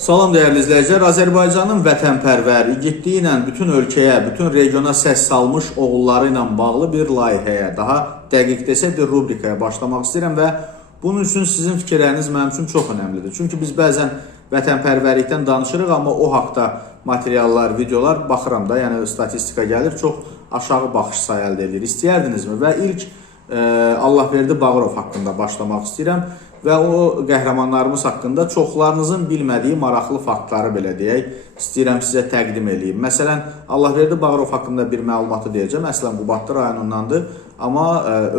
Salam dəyərli izləyicilər. Azərbaycanın vətənpərvər, igidliyi ilə bütün ölkəyə, bütün regiona səs salmış oğulları ilə bağlı bir layihəyə, daha dəqiq desək bir rubrikaya başlamaq istəyirəm və bunun üçün sizin fikirləriniz mənim üçün çox önəmlidir. Çünki biz bəzən vətənpərvərlikdən danışırıq, amma o haqda materiallar, videolar baxıram da, yəni statistika gəlir, çox aşağı baxış sayı əldə edir. İstəyərdinizmi? Və ilk Allahverdi Bağırov haqqında başlamaq istəyirəm. Və o qəhrəmanlarımız haqqında çoxlarınızın bilmədiyi maraqlı faktları belə deyək, istəyirəm sizə təqdim edeyim. Məsələn, Allahverdi Bağırov haqqında bir məlumatı deyəcəm. Əslən Qubadlı rayonundandır, amma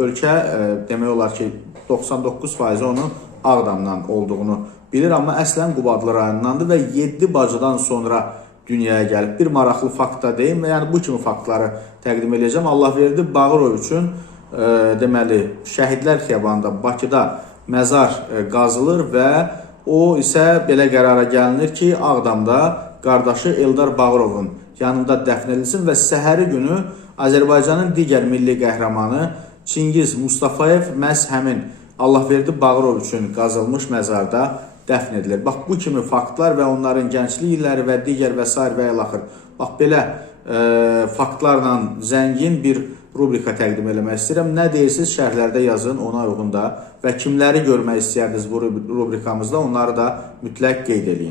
ölkə demək olar ki 99% onun Ağdamdan olduğunu bilir, amma əslən Qubadlı rayonundandır və 7 bacıdan sonra dünyaya gəlib. Bir maraqlı fakt da deyim, yəni bu kimi faktları təqdim edəcəm. Allahverdi Bağırov üçün deməli Şəhidlər Xiyabanında Bakıda məzar qazılır və o isə belə qərara gəlinir ki, Ağdamda qardaşı Eldar Bağırovun yanında dəfn edilsin və səhəri günü Azərbaycanın digər milli qəhrəmanı Çingiz Mustafayev məhz həmin Allahverdi Bağırov üçün qazılmış məzarda dəfn edilir. Bax, bu kimi faktlar və onların gənclik illəri və digər və s. və ilaxır. Bax, belə faktlarla zəngin bir rubrika təqdim eləmək istəyirəm. Nə deyirsiniz, şərhlərdə yazın, ona uyğun da və kimləri görmək istəyərdiniz bu rubrikamızda, onları da mütləq qeyd edin.